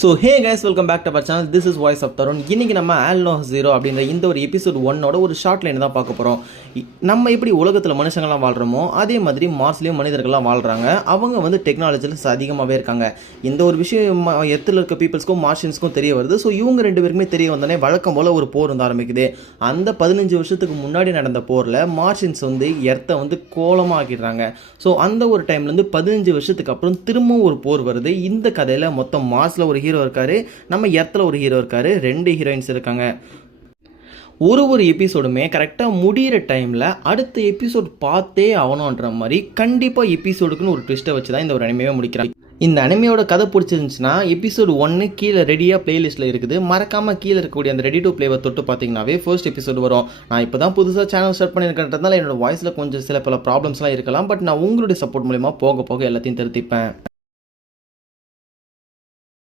So hey guys, welcome back to our channel. This is voice of Tharun. இன்றைக்கி நம்ம ஆல்னோ zero அப்படின்ற இந்த ஒரு எபிசோட் 1ஓட ஒரு ஷார்ட் லைன் தான் பார்க்க போகிறோம். நம்ம எப்படி உலகத்தில் மனுஷங்கள்லாம் வாழ்கிறோமோ அதே மாதிரி மார்ஸ்லேயும் மனிதர்கள்லாம் வாழ்கிறாங்க. அவங்க வந்து டெக்னாலஜியில் அதிகமாகவே இருக்காங்க. இந்த ஒரு விஷயம் எர்த்தில் இருக்க பீப்புள்ஸ்க்கும் மார்ஷியன்ஸ்க்கும் தெரிய வருது. ஸோ இவங்க ரெண்டு பேருக்குமே தெரிய வந்தோடனே வழக்கம் போல் ஒரு போர் வந்து ஆரம்பிக்குது. அந்த 15 வருஷத்துக்கு முன்னாடி நடந்த போரில் மார்ஷியன்ஸ் வந்து எர்த்தை வந்து கோலமாக்கிடுறாங்க. ஸோ அந்த ஒரு டைம்லேருந்து 15 வருஷத்துக்கு அப்புறம் திரும்பவும் ஒரு போர் வருது. இந்த கதையில் மொத்தம் மார்ஸில் ஒரு ஹீரோ இருக்காரு, நம்ம எர்த்தில் ஒரு ஹீரோ இருக்காரு, 2 ஹீரோயின்ஸ் இருக்காங்க. ஒரு எபிசோடுமே கரெக்டாக முடிகிற டைமில் அடுத்த எபிசோட் பார்த்தே ஆகணுன்ற மாதிரி கண்டிப்பாக எபிசோடுக்குன்னு ஒரு ட்விஸ்ட்டை வச்சு தான் இந்த ஒரு அனிமையை முடிக்கிறாங்க. இந்த அனிமையோட கதை பிடிச்சிருந்துச்சுன்னா எபிசோடு 1 கீழே ரெடியாக பிளேலிஸ்ட்டில் இருக்குது. மறக்காமல் கீழே இருக்கக்கூடிய அந்த ரெடி டு பிளேவை தொட்டு பார்த்தீங்கன்னாவே ஃபர்ஸ்ட் எபிசோடு வரும். நான் இப்போ தான் புதுசாக சேனல் ஸ்டார்ட் பண்ணியிருக்கிறதுனால என்னோட வாய்ஸில் கொஞ்சம் சில பல ப்ராப்ளம்ஸ்லாம் இருக்கலாம். பட் நான் உங்களுடைய சப்போர்ட் மூலிமா போக போக எல்லாத்தையும் திருத்திப்பேன்.